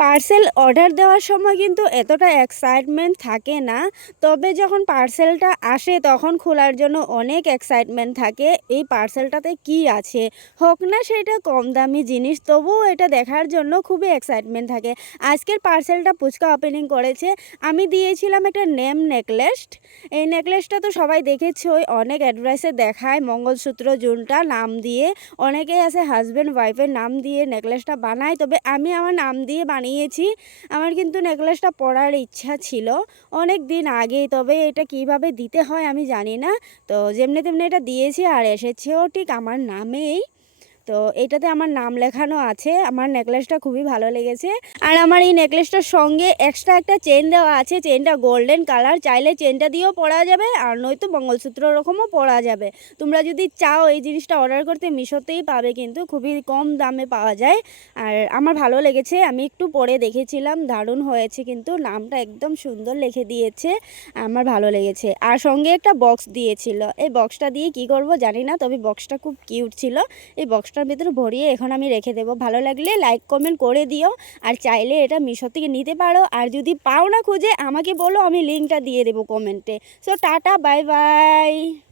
Parcel order দেওয়ার সময় কিন্তু এতটা এক্সাইটমেন্ট থাকে না, তবে যখন পার্সেলটা আসে তখন খোলার জন্য অনেক এক্সাইটমেন্ট থাকে। এই পার্সেলটাতে কি আছে, হোক না সেটা কম দামি জিনিস, তবুও এটা দেখার জন্য খুবই এক্সাইটমেন্ট থাকে। আজকের পার্সেলটা পুচকা ওপেনিং করেছে। আমি দিয়েছিলাম একটা নেকলেস। এই নেকলেসটা তো সবাই দেখেছই, অনেক অ্যাডভার্টাইজে দেখায় মঙ্গলসূত্র জুনটা নাম দিয়ে। অনেকেই আছে হাজব্যান্ড ওয়াইফের নাম দিয়ে নেকলেসটা বানায়, তবে আমি আমার নাম দিয়ে বানিয়েছি। আমার কিন্তু নেকলেসটা পরার ইচ্ছা ছিল অনেক দিন আগেই, তবে এটা কিভাবে দিতে হয় আমি জানি না। তো যেমনি তেমনি এটা দিয়েছি আর এসেছেও ঠিক আমার নামেই। তো এটাতে আমার নাম লেখানো আছে। আমার নেকলেসটা খুবই ভালো লেগেছে। আর আমার এই নেকলেসটার সঙ্গে এক্সট্রা একটা চেন দেওয়া আছে। চেনটা গোল্ডেন কালার, চাইলে চেনটা দিয়েও পরা যাবে আর নয়তো মঙ্গলসূত্র রকমও পরা যাবে। তোমরা যদি চাও এই জিনিসটা অর্ডার করতে মিশোতেই পাবে, কিন্তু খুবই কম দামে পাওয়া যায়। আর আমার ভালো লেগেছে, আমি একটু পরে দেখেছিলাম, দারুণ হয়েছে, কিন্তু নামটা একদম সুন্দর লিখে দিয়েছে, আমার ভালো লেগেছে। আর সঙ্গে একটা বক্স দিয়েছিল, এই বক্সটা দিয়ে কি করব জানি না, তবে বক্সটা খুব কিউট ছিল। এই বক্সটার ভিতরে ভরিয়ে এখন আমি রেখে দেবো। ভালো লাগলে লাইক কমেন্ট করে দিও, আর চাইলে এটা মিশো থেকে নিতে পারো। আর যদি পাও না খুঁজে আমাকে বলো, আমি লিঙ্কটা দিয়ে দেবো কমেন্টে। So tata, bye bye.